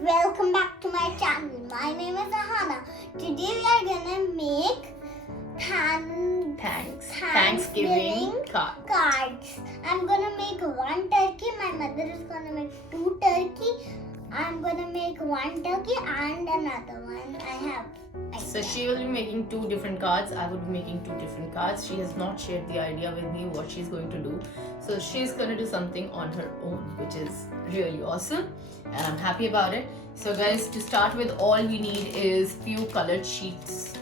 welcome back to my channel. My name is Ahana. Today we are gonna make Thanksgiving cards. I'm gonna make one turkey. My mother is gonna make two turkey. I'm gonna make one turkey and another one. So she will be making two different cards. I will be making two different cards. She has not shared the idea with me what she's going to do. So she's going to do something on her own, which is really awesome. And I'm happy about it. So guys, to start with, all we need is few colored sheets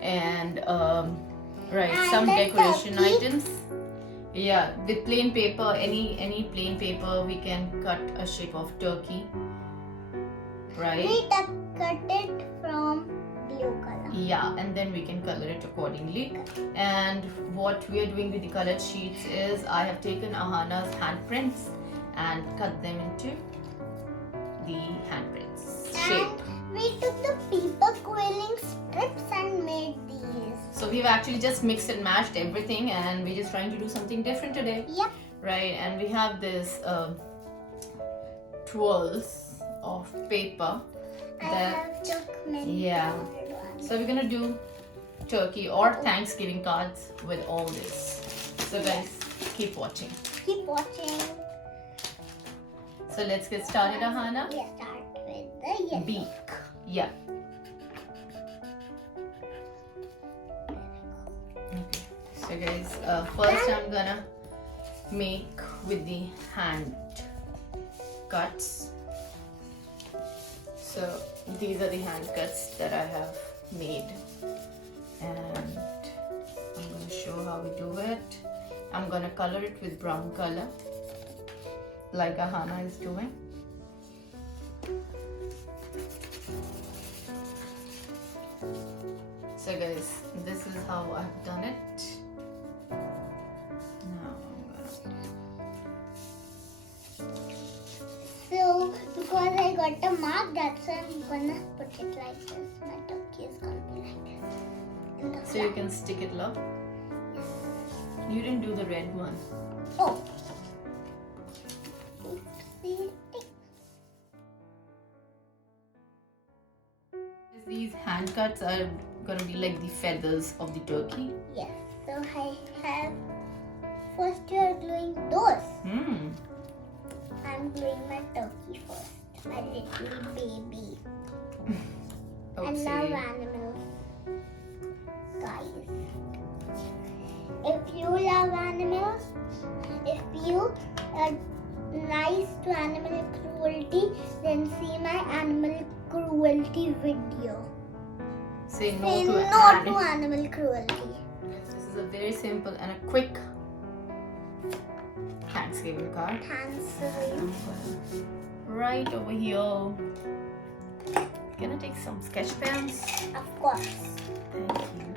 and some decoration items. Yeah, with plain paper, any plain paper, we can cut a shape of turkey. Right? We cut it from blue color. Yeah, and then we can color it accordingly. And what we are doing with the colored sheets is I have taken Ahana's handprints and cut them into the handprints shape. And we took the paper quilling strips and made these. So we've actually just mixed and matched everything, and we're just trying to do something different today. Yep. Right, and we have this twirls of paper. I have took many colored ones. So we're gonna do turkey or Thanksgiving cards with all this. So guys, keep watching. Keep watching. So let's get started, Ahana. Let's start with the yellow. Beak. Yeah. Okay. So guys, first I'm gonna make with the hand cuts. So these are the hand cuts that I have made, and I'm going to show how we do it. I'm going to color it with brown color like Ahana is doing. So guys, this is how I've done it. Now So because I got a mark, that's why I'm gonna put it like this. My turkey is gonna be like this. In the so you can stick it, love. You didn't do the red one. Oh. Oopsie. These hand cuts are gonna be like the feathers of the turkey. Yes. So I have. First, you are gluing those. I'm gluing my turkey first. My little baby. I love animals. Guys. If you love animals, if you are nice to animal cruelty, then see my animal cruelty video. Say no Say to no to animal cruelty. This is a very simple and a quick Thanksgiving card. Thanksgiving. Right over here. Gonna take some sketch pens. Of course. Thank you.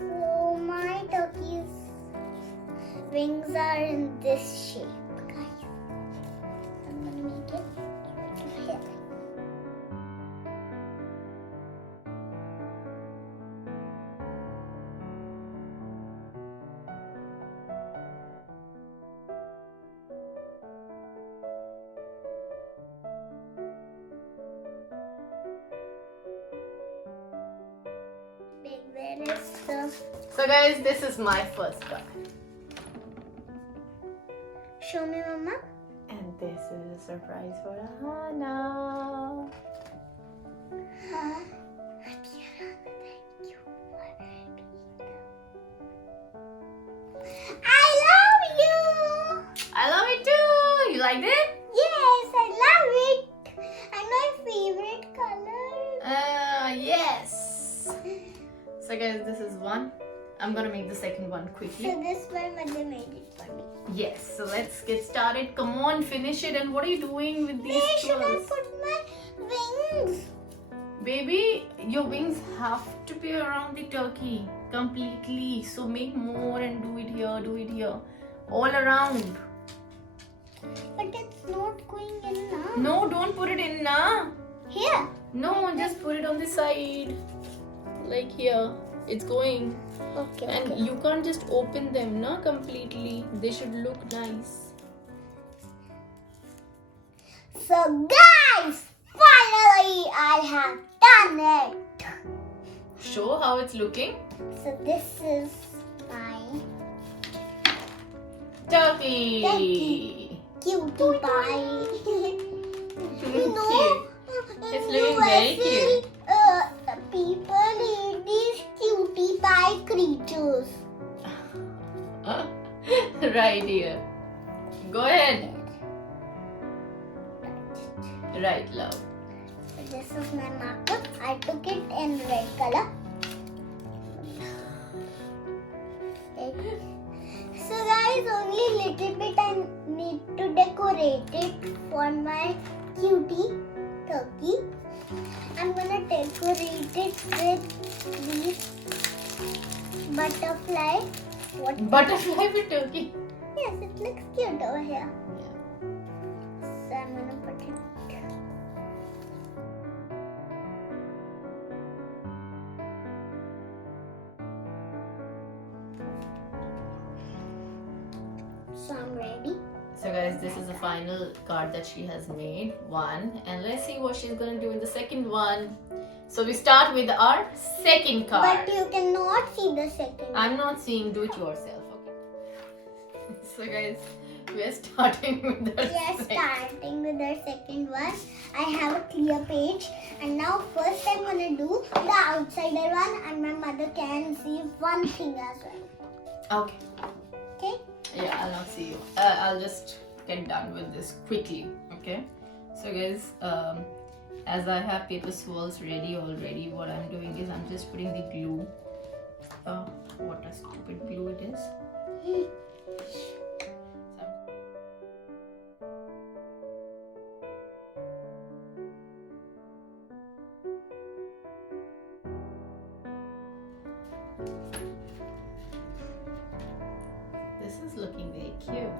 So my turkey's wings are in this shape, guys. I'm gonna make it here. Where is the... So guys, this is my first card. Show me, Mama. And this is a surprise for Ahana. I love you! I love it too! You liked it? Yes, I love it! And my favorite color. Yes! So guys, this is one. I'm gonna make the second one quickly. So this one mother made it for me. Yes, so let's get started. Come on, finish it. And what are you doing with these Where should I twirls? put my wings? Baby, your wings have to be around the turkey completely. So make more and do it here, all around. But it's not going in now. No, don't put it in now. Here. No, just put it on the side. Like here. It's going. Okay. And you can't just open them, na, completely. They should look nice. So guys, finally I have done it. Show how it's looking. So this is my Turkey. cutie pie. Cute. It's looking very cute. People eat these cutie pie creatures. Right here. Go ahead. Right, love. So this is my marker. I took it in red color. So guys, only little bit I need to decorate it for my cutie turkey. I'm gonna decorate it with these butterfly. What? Butterfly with turkey. Yes, it looks cute over here. So I'm gonna put it. So I'm ready. So guys, this is the final card that she has made. One. And let's see what she's gonna do in the second one. So we start with our second card. But you cannot see the second. I'm not seeing, do it yourself. Okay. So guys, we are starting with the We are starting with our second one. I have a clear page, and now first I'm gonna do the outsider one, and my mother can see one thing as well. Okay. Okay? Yeah, I'll not see you. I'll just get done with this quickly. Okay. So guys, as I have paper swirls ready already, what I'm doing is I'm just putting the glue. What a stupid glue it is. This is looking very cute.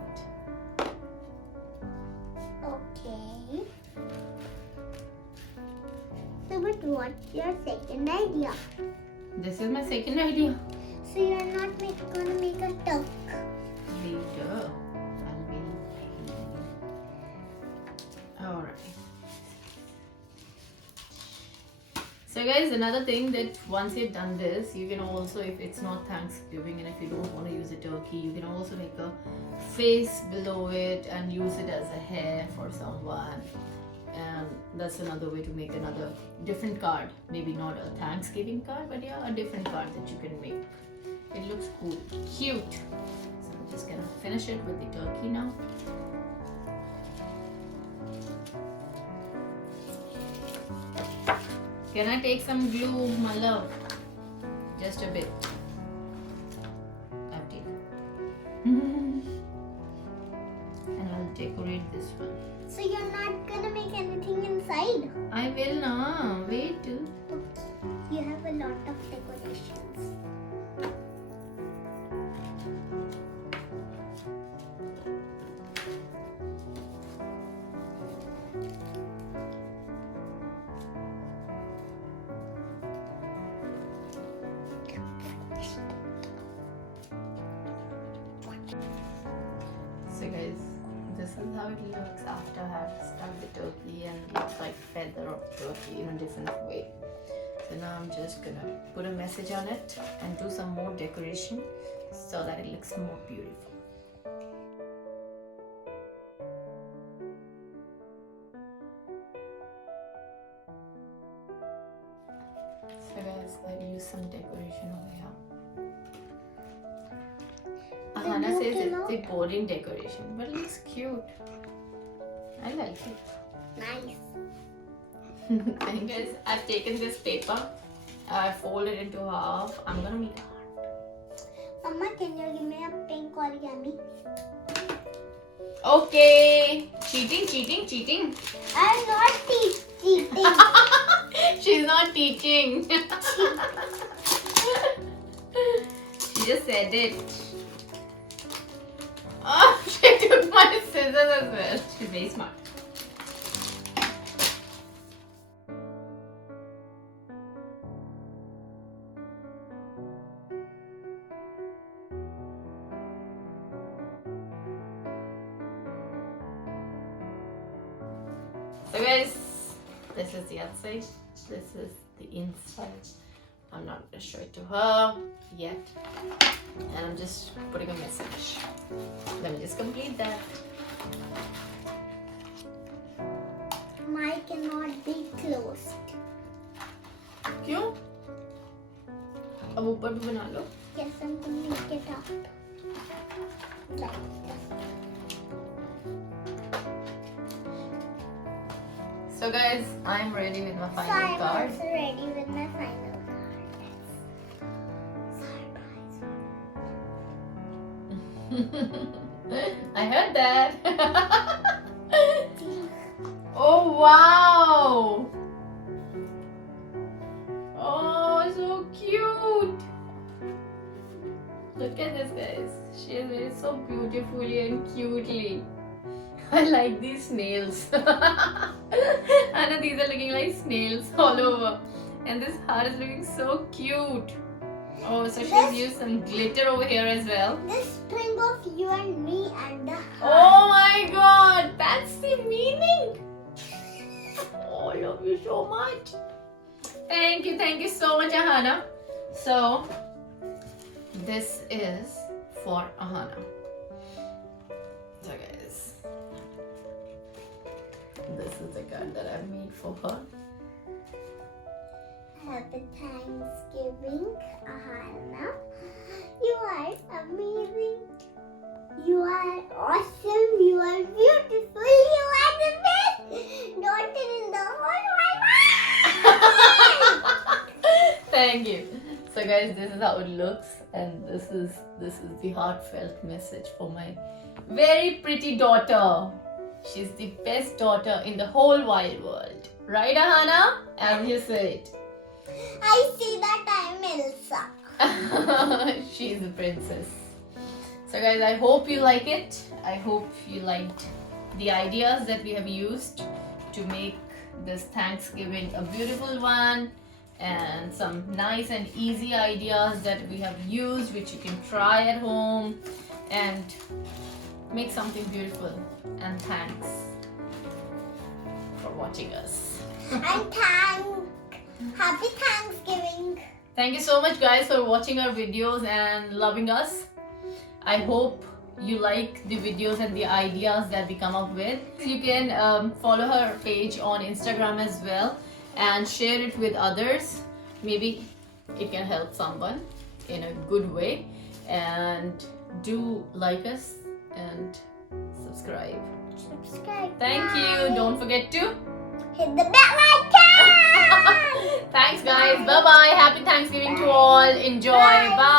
Okay. So, but what's your second idea? This is my second idea. So you're not gonna make a duck. Later, I'll be. Alright. So guys, another thing that once you've done this, you can also, if it's not Thanksgiving and if you don't want to use a turkey, you can also make a face below it and use it as a hair for someone. And that's another way to make another different card. Maybe not a Thanksgiving card, but yeah, a different card that you can make. It looks cool, cute. So I'm just gonna finish it with the turkey now. Can I take some glue, my love? Just a bit. I've taken. And I'll decorate this one. So you're not gonna make anything inside. I will now. Wait. You have a lot of decorations. So guys, this is how it looks after I have stuck the turkey and it looks like feather of turkey in a different way. So now I'm just gonna put a message on it and do some more decoration so that it looks more beautiful. So guys, I use some decoration over here. Ahana says it's a boring decoration, but it looks cute. I like it. Nice. And guys, I've taken this paper, I folded it into half. I'm gonna make a heart. Mama, can you give me a pink origami? Okay. Cheating. I'm not cheating. She's not teaching. She just said it. Oh, she took my scissors as well. She's very smart. So guys, this is the outside. This is the inside. I'm not going to show it to her yet. And I'm just putting a message. Let me just complete that. Mine cannot be closed. क्यों? अब ऊपर भी बना लो. Yes, I'm going to make it up. Like this. So guys, I'm ready with my So final I'm card. also ready with my final card. I heard that. Oh wow! Oh, so cute! Look at this, guys. She has made it so beautifully and cutely. I like these snails. Anna, these are looking like snails all over. And this heart is looking so cute. Oh, so she's used some glitter over here as well. This string of you and me and the heart. Oh my god, that's the meaning. Oh, I love you so much. Thank you so much, Ahana. So, this is for Ahana. So guys, this is the card that I've made for her. Happy Thanksgiving, Ahana. You are amazing. You are awesome. You are beautiful. You are the best daughter in the whole wide world. Thank you. So guys, this is how it looks, and this is the heartfelt message for my very pretty daughter. She's the best daughter in the whole wide world. Right, Ahana? As you say it. I see that I'm Elsa. She's a princess. So guys, I hope you like it. I hope you liked the ideas that we have used to make this Thanksgiving a beautiful one, and some nice and easy ideas that we have used which you can try at home and make something beautiful. And thanks for watching us. And happy Thanksgiving. Thank you so much guys for watching our videos and loving us. I hope you like the videos and the ideas that we come up with. You can follow her page on Instagram as well and share it with others. Maybe it can help someone in a good way. And do like us and subscribe. Thank you. Don't forget to hit the bell icon. Thanks guys. Bye bye. Happy Thanksgiving to all. Enjoy. Bye.